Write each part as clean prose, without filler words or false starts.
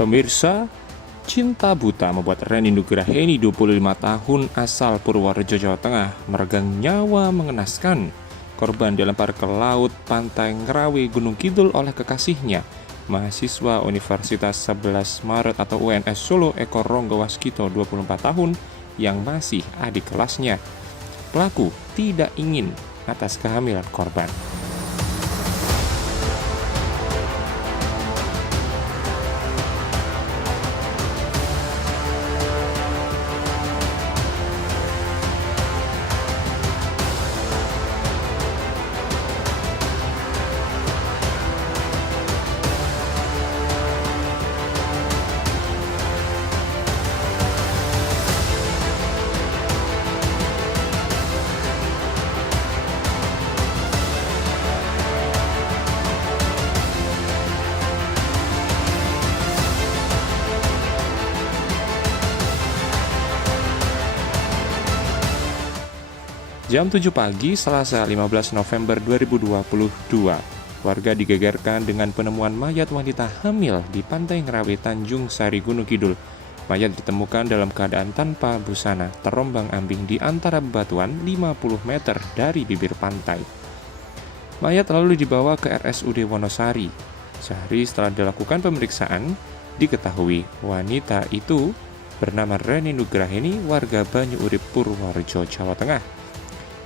Pemirsa, cinta buta membuat Reni Nugraheni 25 tahun asal Purworejo, Jawa Tengah meregang nyawa mengenaskan. Korban dilempar ke laut Pantai Ngerawe, Gunung Kidul oleh kekasihnya, mahasiswa Universitas 11 Maret atau UNS Solo Eko Ronggo Waskito 24 tahun yang masih adik kelasnya. Pelaku tidak ingin atas kehamilan korban. Jam 7 pagi, Selasa 15 November 2022, warga digegerkan dengan penemuan mayat wanita hamil di Pantai Ngerawe, Tanjung Sari, Gunung Kidul. Mayat ditemukan dalam keadaan tanpa busana, terombang-ambing di antara bebatuan 50 meter dari bibir pantai. Mayat lalu dibawa ke RSUD Wonosari. Sehari setelah dilakukan pemeriksaan, diketahui wanita itu bernama Reni Nugraheni, warga Banyu Urip, Purworejo, Jawa Tengah.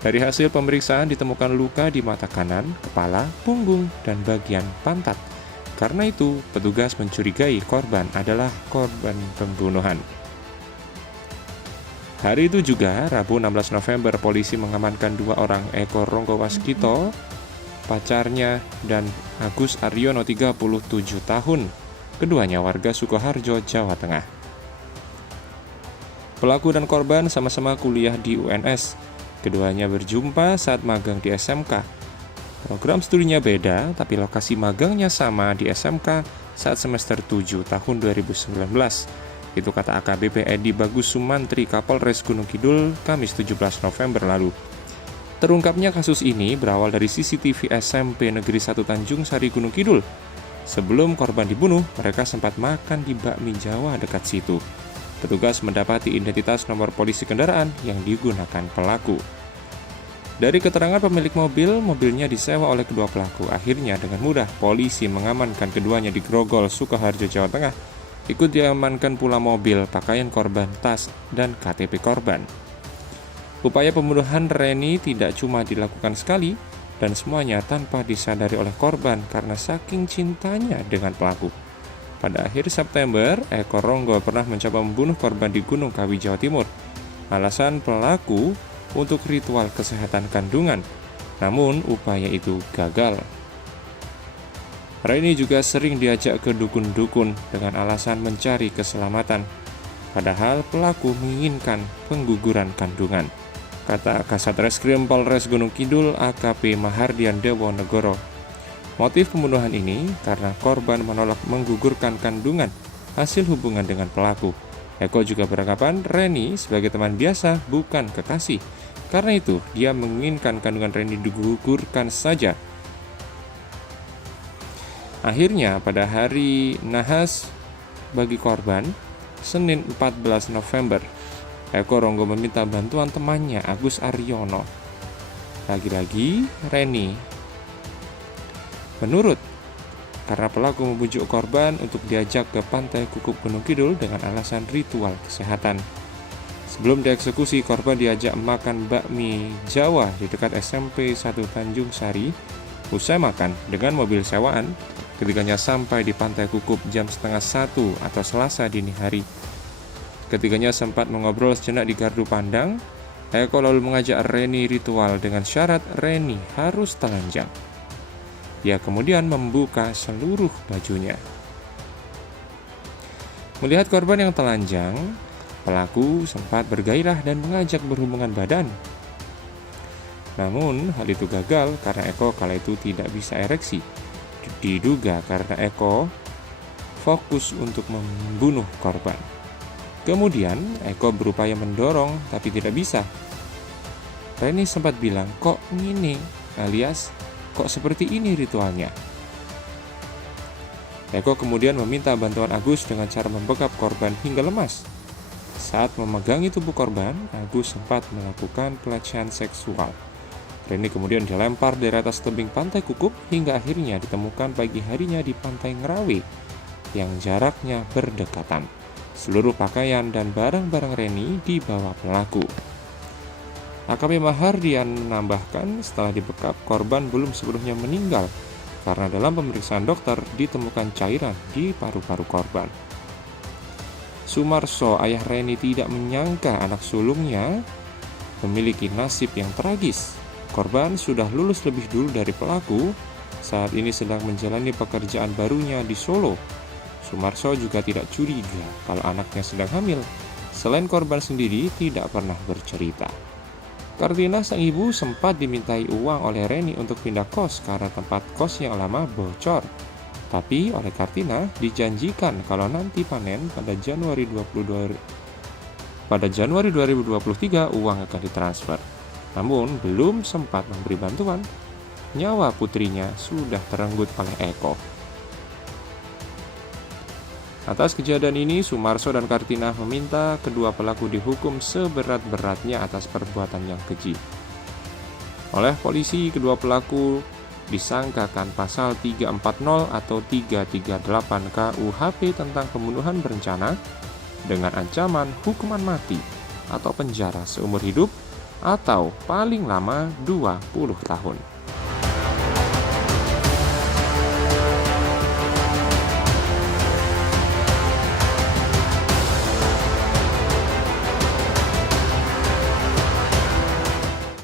Dari hasil pemeriksaan ditemukan luka di mata kanan, kepala, punggung, dan bagian pantat. Karena itu, petugas mencurigai korban adalah korban pembunuhan. Hari itu juga, Rabu 16 November, polisi mengamankan 2 orang, Eko Ronggo Waskito, pacarnya, dan Agus Aryono 37 tahun. Keduanya warga Sukoharjo, Jawa Tengah. Pelaku dan korban sama-sama kuliah di UNS. Keduanya berjumpa saat magang di SMK. Program studinya beda, tapi lokasi magangnya sama di SMK saat semester 7 tahun 2019. Itu kata AKBP Edi Bagus Sumantri, Kapolres Gunung Kidul, Kamis 17 November lalu. Terungkapnya kasus ini berawal dari CCTV SMP Negeri 1 Tanjung Sari, Gunung Kidul. Sebelum korban dibunuh, mereka sempat makan di bakmi Jawa dekat situ. Petugas mendapati identitas nomor polisi kendaraan yang digunakan pelaku. Dari keterangan pemilik mobil, mobilnya disewa oleh kedua pelaku. Akhirnya dengan mudah polisi mengamankan keduanya di Grogol, Sukoharjo, Jawa Tengah. Ikut diamankan pula mobil, pakaian korban, tas, dan KTP korban. Upaya pembunuhan Reni tidak cuma dilakukan sekali, dan semuanya tanpa disadari oleh korban karena saking cintanya dengan pelaku. Pada akhir September, Eko Ronggo pernah mencoba membunuh korban di Gunung Kawi, Jawa Timur. Alasan pelaku untuk ritual kesehatan kandungan, namun upaya itu gagal. Reni juga sering diajak ke dukun-dukun dengan alasan mencari keselamatan, padahal pelaku menginginkan pengguguran kandungan, kata Kasat Reskrim Polres Gunung Kidul AKP Mahardian Dewo Negoro. Motif pembunuhan ini karena korban menolak menggugurkan kandungan hasil hubungan dengan pelaku. Eko juga beranggapan Reni sebagai teman biasa, bukan kekasih. Karena itu, dia menginginkan kandungan Reni digugurkan saja. Akhirnya, pada hari nahas bagi korban, Senin 14 November, Eko Ronggo meminta bantuan temannya Agus Aryono. Lagi-lagi, Reni menurut, karena pelaku membujuk korban untuk diajak ke Pantai Kukup Gunung Kidul dengan alasan ritual kesehatan. Sebelum dieksekusi, korban diajak makan bakmi Jawa di dekat SMP 1 Tanjung Sari. Usai makan dengan mobil sewaan, ketiganya sampai di Pantai Kukup jam setengah 1 atau Selasa dini hari. Ketiganya sempat mengobrol sejenak di gardu pandang. Eko lalu mengajak Reni ritual dengan syarat Reni harus telanjang. Dia kemudian membuka seluruh bajunya. Melihat korban yang telanjang, pelaku sempat bergairah dan mengajak berhubungan badan. Namun, hal itu gagal karena Eko kala itu tidak bisa ereksi. Diduga karena Eko fokus untuk membunuh korban. Kemudian, Eko berupaya mendorong tapi tidak bisa. Reni sempat bilang, "Kok ngini?" alias, "Kok seperti ini ritualnya?" Eko kemudian meminta bantuan Agus dengan cara membekap korban hingga lemas. Saat memegangi tubuh korban, Agus sempat melakukan pelecehan seksual. Reni kemudian dilempar dari atas tebing pantai Kukup hingga akhirnya ditemukan pagi harinya di pantai Ngerawe yang jaraknya berdekatan. Seluruh pakaian dan barang-barang Reni dibawa pelaku. AKP Mahardian menambahkan setelah dibekap, korban belum sepenuhnya meninggal karena dalam pemeriksaan dokter ditemukan cairan di paru-paru korban. Sumarso, ayah Reni, tidak menyangka anak sulungnya memiliki nasib yang tragis. Korban sudah lulus lebih dulu dari pelaku, saat ini sedang menjalani pekerjaan barunya di Solo. Sumarso juga tidak curiga kalau anaknya sedang hamil. Selain korban sendiri tidak pernah bercerita. Kartina, sang ibu, sempat dimintai uang oleh Reni untuk pindah kos karena tempat kos yang lama bocor. Tapi oleh Kartina dijanjikan kalau nanti panen pada Januari 2023 uang akan ditransfer. Namun belum sempat memberi bantuan, nyawa putrinya sudah terenggut oleh Eko. Atas kejadian ini, Sumarso dan Kartina meminta kedua pelaku dihukum seberat-beratnya atas perbuatan yang keji. Oleh polisi, kedua pelaku disangkakan pasal 340 atau 338 KUHP tentang pembunuhan berencana dengan ancaman hukuman mati atau penjara seumur hidup atau paling lama 20 tahun.